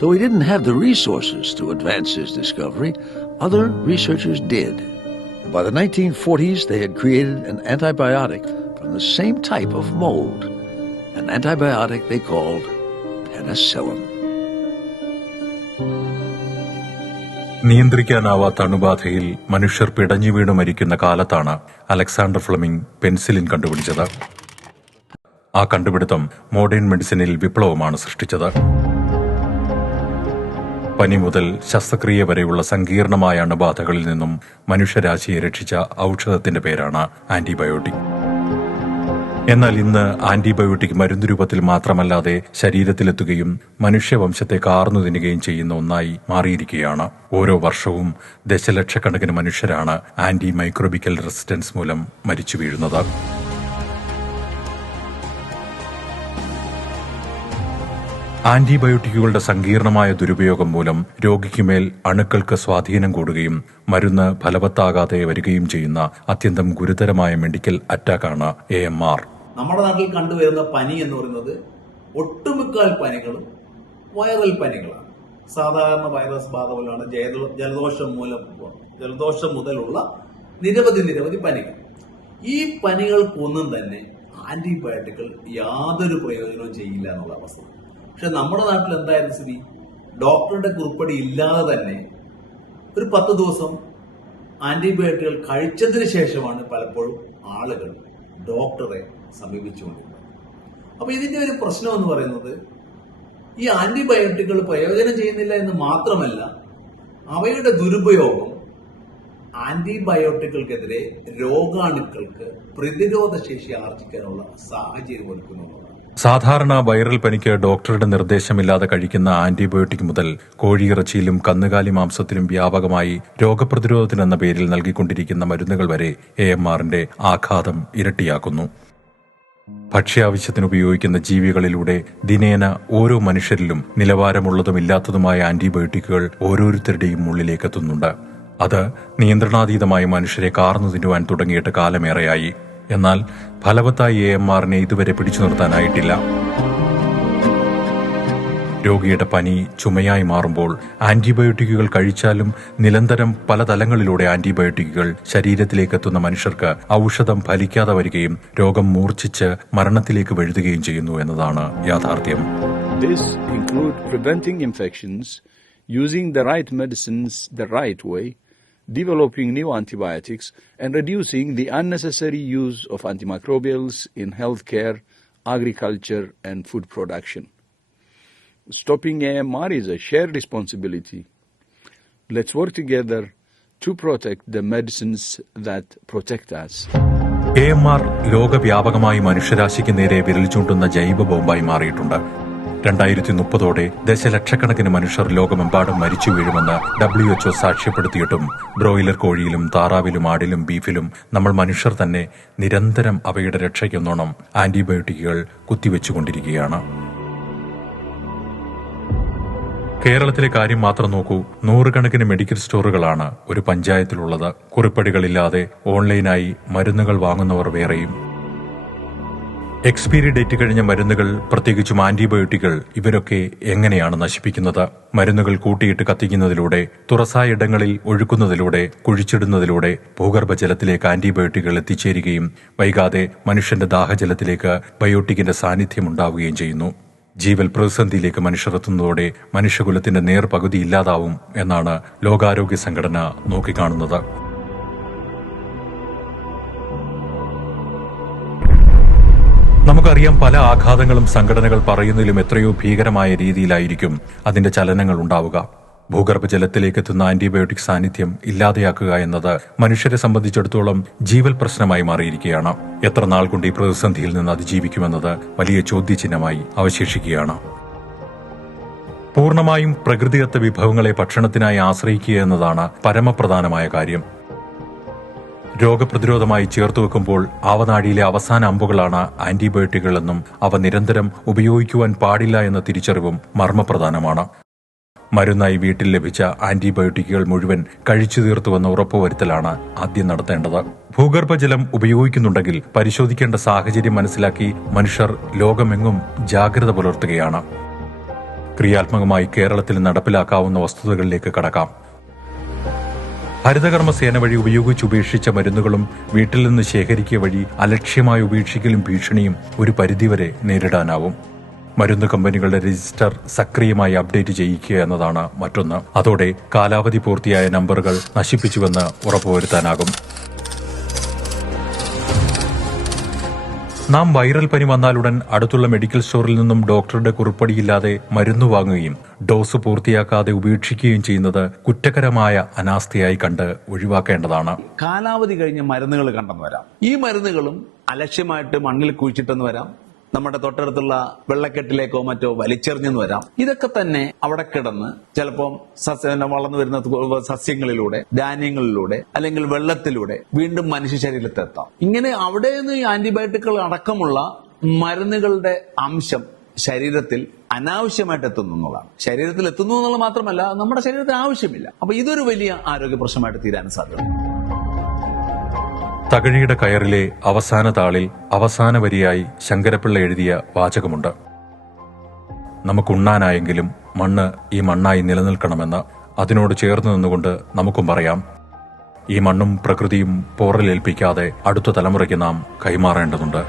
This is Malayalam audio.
Though he didn't have the resources to advance his discovery, other researchers did. By the 1940s, they had created an antibiotic from the same type of mold, an antibiotic they called penicillin. നിയന്ത്രിക്കാനാവാത്ത അണുബാധയിൽ മനുഷ്യർ പിടഞ്ഞു വീണ് മരിക്കുന്ന കാലത്താണ് അലക്സാണ്ടർ ഫ്ലെമിംഗ് പെൻസിലിൻ കണ്ടുപിടിച്ചത്. ആ കണ്ടുപിടുത്തം മോഡേൺ മെഡിസിനിൽ വിപ്ലവമാണ് സൃഷ്ടിച്ചത്. പനി മുതൽ ശസ്ത്രക്രിയ വരെയുള്ള സങ്കീർണമായ അണുബാധകളിൽ നിന്നും മനുഷ്യരാശിയെ രക്ഷിച്ച ഔഷധത്തിന്റെ പേരാണ് ആന്റിബയോട്ടിക്. എന്നാൽ ഇന്ന് ആന്റിബയോട്ടിക് മരുന്ന് രൂപത്തിൽ മാത്രമല്ലാതെ ശരീരത്തിലെത്തുകയും മനുഷ്യവംശത്തെ കാർന്നു തിന്നുകയും ചെയ്യുന്ന ഒന്നായി മാറിയിരിക്കുകയാണ്. ഓരോ വർഷവും ദശലക്ഷക്കണക്കിന് മനുഷ്യരാണ് ആന്റി മൈക്രോബിക്കൽ റെസിസ്റ്റൻസ് മൂലം മരിച്ചു വീഴുന്നത്. ആന്റിബയോട്ടിക്കുകളുടെ സങ്കീർണമായ ദുരുപയോഗം മൂലം രോഗിക്കുമേൽ അണുക്കൾക്ക് സ്വാധീനം കൂടുകയും മരുന്ന് ഫലവത്താകാതെ വരികയും ചെയ്യുന്ന അത്യന്തം ഗുരുതരമായ മെഡിക്കൽ അറ്റാക്കാണ് AMR. നമ്മുടെ നാട്ടിൽ കണ്ടുവരുന്ന പനി എന്ന് പറയുന്നത് ഒട്ടുമിക്ക പനികളും വൈറൽ പനികളാണ്. സാധാരണ വൈറസ് ബാധ പോലെയാണ് ജലദോഷം മുതലുള്ള നിരവധി പനികൾ. ഈ പനികൾക്കൊന്നും തന്നെ ആന്റിബയോട്ടിക്കുകൾ യാതൊരു പ്രയോജനവും ചെയ്യില്ല എന്നുള്ള അവസ്ഥ. പക്ഷെ നമ്മുടെ നാട്ടിൽ എന്തായിരുന്നു സ്ഥിതി? ഡോക്ടറുടെ കുറിപ്പടി ഇല്ലാതെ തന്നെ ഒരു 10 ദിവസം ആന്റിബയോട്ടിക്കുകൾ കഴിച്ചതിന് ശേഷമാണ് പലപ്പോഴും ആളുകൾ ഡോക്ടറെ സമീപിച്ചുകൊണ്ടിരുന്നത്. അപ്പൊ ഇതിന്റെ ഒരു പ്രശ്നം എന്ന് പറയുന്നത് ഈ ആന്റിബയോട്ടിക്കുകൾ പ്രയോജനം ചെയ്യുന്നില്ല എന്ന് മാത്രമല്ല, അവയുടെ ദുരുപയോഗം ആന്റിബയോട്ടിക്കുകൾക്കെതിരെ രോഗാണുക്കൾക്ക് പ്രതിരോധ ശേഷി ആർജിക്കാനുള്ള സാഹചര്യം ഒരുക്കുന്നതാണ്. സാധാരണ വൈറൽ പനിക്ക് ഡോക്ടറുടെ നിർദ്ദേശമില്ലാതെ കഴിക്കുന്ന ആന്റിബയോട്ടിക് മുതൽ കോഴിയിറച്ചിയിലും കന്നുകാലി മാംസത്തിലും വ്യാപകമായി രോഗപ്രതിരോധത്തിനെന്ന പേരിൽ നൽകിക്കൊണ്ടിരിക്കുന്ന മരുന്നുകൾ വരെ AMRന്റെ ആഘാതം ഇരട്ടിയാക്കുന്നു. ഭക്ഷ്യാവശ്യത്തിന് ഉപയോഗിക്കുന്ന ജീവികളിലൂടെ ദിനേന ഓരോ മനുഷ്യരിലും നിലവാരമുള്ളതും ഇല്ലാത്തതുമായ ആന്റിബയോട്ടിക്കുകൾ ഓരോരുത്തരുടെയും ഉള്ളിലേക്ക് എത്തുന്നുണ്ട്. അത് നിയന്ത്രണാതീതമായി മനുഷ്യരെ കാർന്നു തിന്നുവാൻ തുടങ്ങിയിട്ട് കാലമേറെയായി. എന്നാൽ ഫലവത്തായി AMRനെ ഇതുവരെ പിടിച്ചു നിർത്താനായിട്ടില്ല. രോഗിയുടെ പനി ചുമയായി മാറുമ്പോൾ ആന്റിബയോട്ടിക്കുകൾ കഴിച്ചാലും നിരന്തരം പല തലങ്ങളിലൂടെ ആന്റിബയോട്ടിക്കുകൾ ശരീരത്തിലേക്ക് എത്തുന്ന മനുഷ്യർക്ക് ഔഷധം ഫലിക്കാതെ വരികയും രോഗം മൂർച്ഛിച്ച് മരണത്തിലേക്ക് വഴുതുകയും ചെയ്യുന്നു എന്നതാണ് യാഥാർത്ഥ്യം. This include preventing infections, using the right medicines the right way, developing new antibiotics, and reducing the unnecessary use of antimicrobials in healthcare, agriculture, and food production. Stopping AMR is a shared responsibility. Let's work together to protect the medicines that protect us. AMR ലോകവ്യാപകമായി മനുഷ്യരാശിക്ക് നേരെ വിരൽ ചൂണ്ടുന്ന ജൈവ ബോംബായി മാറിയിട്ടുണ്ട്. 2030 ദശലക്ഷക്കണക്കിന് മനുഷ്യർ ലോകമെമ്പാടും മരിച്ചു വീഴുമെന്ന് WHO സാക്ഷ്യപ്പെടുത്തിയിട്ടും ബ്രോയിലർ കോഴിയിലും താറാവിലും ആടിലും ബീഫിലും നമ്മൾ മനുഷ്യർ തന്നെ നിരന്തരം അവയുടെ രക്ഷയ്ക്കെന്നോണം ആന്റിബയോട്ടിക്കുകൾ കുത്തിവെച്ചുകൊണ്ടിരിക്കുകയാണ്. കേരളത്തിലെ കാര്യം മാത്രം നോക്കൂ. 100 കണക്കിന് മെഡിക്കൽ സ്റ്റോറുകളാണ് ഒരു പഞ്ചായത്തിലുള്ളത്. കുറിപ്പടികളില്ലാതെ ഓൺലൈനായി മരുന്നുകൾ വാങ്ങുന്നവർ വേറെയും. എക്സ്പയറി ഡേറ്റ് കഴിഞ്ഞ മരുന്നുകൾ, പ്രത്യേകിച്ചും ആന്റിബയോട്ടിക്കുകൾ, ഇവരൊക്കെ എങ്ങനെയാണ് നശിപ്പിക്കുന്നത്? മരുന്നുകൾ കൂട്ടിയിട്ട് കത്തിക്കുന്നതിലൂടെ, തുറസായ ഇടങ്ങളിൽ ഒഴുക്കുന്നതിലൂടെ, കുഴിച്ചിടുന്നതിലൂടെ ഭൂഗർഭജലത്തിലേക്ക് ആന്റിബയോട്ടിക്കുകൾ എത്തിച്ചേരുകയും വൈകാതെ മനുഷ്യന്റെ ദാഹജലത്തിലേക്ക് ബയോട്ടിക്കിന്റെ സാന്നിധ്യം ഉണ്ടാവുകയും ചെയ്യുന്നു. ജീവൽ പ്രതിസന്ധിയിലേക്ക് മനുഷ്യർ എത്തുന്നതോടെ മനുഷ്യകുലത്തിന്റെ നേർപകുതി ഇല്ലാതാവും എന്നാണ് ലോകാരോഗ്യ സംഘടന നോക്കിക്കാണുന്നത്. നമുക്കറിയാം, പല ആഘാതങ്ങളും സംഘടനകൾ പറയുന്നതിലും എത്രയോ ഭീകരമായ രീതിയിലായിരിക്കും അതിന്റെ ചലനങ്ങൾ ഉണ്ടാവുക. ഭൂഗർഭജലത്തിലേക്ക് എത്തുന്ന ആന്റിബയോട്ടിക് സാന്നിധ്യം ഇല്ലാതെയാക്കുക എന്നത് മനുഷ്യരെ സംബന്ധിച്ചിടത്തോളം ജീവൽ പ്രശ്നമായി മാറിയിരിക്കുകയാണ്. എത്ര നാൾ കൊണ്ട് ഈ പ്രതിസന്ധിയിൽ നിന്ന് അതിജീവിക്കുമെന്നത് വലിയ ചോദ്യചിഹ്നമായി അവശേഷിക്കുകയാണ്. പൂർണ്ണമായും പ്രകൃതിദത്ത വിഭവങ്ങളെ ഭക്ഷണത്തിനായി ആശ്രയിക്കുക എന്നതാണ് പരമപ്രധാനമായ കാര്യം. രോഗപ്രതിരോധമായി ചേർത്തുവെക്കുമ്പോൾ ആവനാഴിയിലെ അവസാന അമ്പുകളാണ് ആന്റിബയോട്ടിക്കുകളെന്നും അവ നിരന്തരം ഉപയോഗിക്കുവാൻ പാടില്ല എന്ന തിരിച്ചറിവും മർമ്മപ്രധാനമാണ്. മരുന്നായി വീട്ടിൽ ലഭിച്ച ആന്റിബയോട്ടിക്കുകൾ മുഴുവൻ കഴിച്ചു തീർത്തുവെന്ന ഉറപ്പുവരുത്തലാണ് ആദ്യം നടത്തേണ്ടത്. ഭൂഗർഭജലം ഉപയോഗിക്കുന്നുണ്ടെങ്കിൽ പരിശോധിക്കേണ്ട സാഹചര്യം മനസ്സിലാക്കി മനുഷ്യർ ലോകമെങ്ങും ജാഗ്രത പുലർത്തുകയാണ്. ക്രിയാത്മകമായി കേരളത്തിൽ നടപ്പിലാക്കാവുന്ന വസ്തുതകളിലേക്ക് കടക്കാം. ഹരിതകർമ്മസേന വഴി ഉപയോഗിച്ചുപേക്ഷിച്ച മരുന്നുകളും വീട്ടിൽ നിന്ന് ശേഖരിക്കുക വഴി അലക്ഷ്യമായി ഉപേക്ഷിക്കലും ഭീഷണിയും ഒരു പരിധിവരെ നേരിടാനാവും. മരുന്ന് കമ്പനികളുടെ രജിസ്റ്റർ സക്രിയമായി അപ്ഡേറ്റ് ചെയ്യിക്കുക എന്നതാണ് മറ്റൊന്ന്. അതോടെ കാലാവധി പൂർത്തിയായ നമ്പറുകൾ നശിപ്പിച്ചുവെന്ന് ഉറപ്പുവരുത്താനാകും. നാം വൈറൽ പനി വന്നാലുടൻ അടുത്തുള്ള മെഡിക്കൽ സ്റ്റോറിൽ നിന്നും ഡോക്ടറുടെ കുറിപ്പടിയില്ലാതെ മരുന്ന് വാങ്ങുകയും ഡോസ് പൂർത്തിയാക്കാതെ ഉപേക്ഷിക്കുകയും ചെയ്യുന്നത് കുറ്റകരമായ അനാസ്ഥയായി കണ്ട് ഒഴിവാക്കേണ്ടതാണ്. കാലാവധി കഴിഞ്ഞ മരുന്നുകൾ കണ്ടെന്ന് വരാം. ഈ മരുന്നുകളും അലക്ഷ്യമായിട്ട് മണ്ണിൽ കുഴിച്ചിട്ടെന്ന് വരാം, നമ്മുടെ തൊട്ടടുത്തുള്ള വെള്ളക്കെട്ടിലേക്കോ മറ്റോ വലിച്ചെറിഞ്ഞെന്ന് വരാം. ഇതൊക്കെ തന്നെ അവിടെ കിടന്ന് ചിലപ്പം വളർന്നു വരുന്ന സസ്യങ്ങളിലൂടെ, ധാന്യങ്ങളിലൂടെ, അല്ലെങ്കിൽ വെള്ളത്തിലൂടെ വീണ്ടും മനുഷ്യ ശരീരത്തെത്താം. ഇങ്ങനെ അവിടെ നിന്ന് ഈ ആന്റിബയോട്ടിക്കുകൾ അടക്കമുള്ള മരുന്നുകളുടെ അംശം ശരീരത്തിൽ അനാവശ്യമായിട്ട് എത്തുന്നു എന്നുള്ളതാണ്. ശരീരത്തിൽ എത്തുന്നു എന്നുള്ളത് മാത്രമല്ല, നമ്മുടെ ശരീരത്തിന് ആവശ്യമില്ല. അപ്പൊ ഇതൊരു വലിയ ആരോഗ്യ പ്രശ്നമായിട്ട് തീരാൻ സാധ്യത. തകഴിയുടെ കയറിലെ അവസാന താളിൽ അവസാന വരിയായി ശങ്കരപ്പിള്ള എഴുതിയ വാചകമുണ്ട്: നമുക്കുണ്ണാനായെങ്കിലും മണ്ണ് ഈ മണ്ണായി നിലനിൽക്കണമെന്ന്. അതിനോട് ചേർന്ന് നിന്നുകൊണ്ട് നമുക്കും പറയാം, ഈ മണ്ണും പ്രകൃതിയും പോറലേൽപ്പിക്കാതെ അടുത്ത തലമുറയ്ക്ക് നാം കൈമാറേണ്ടതുണ്ട്.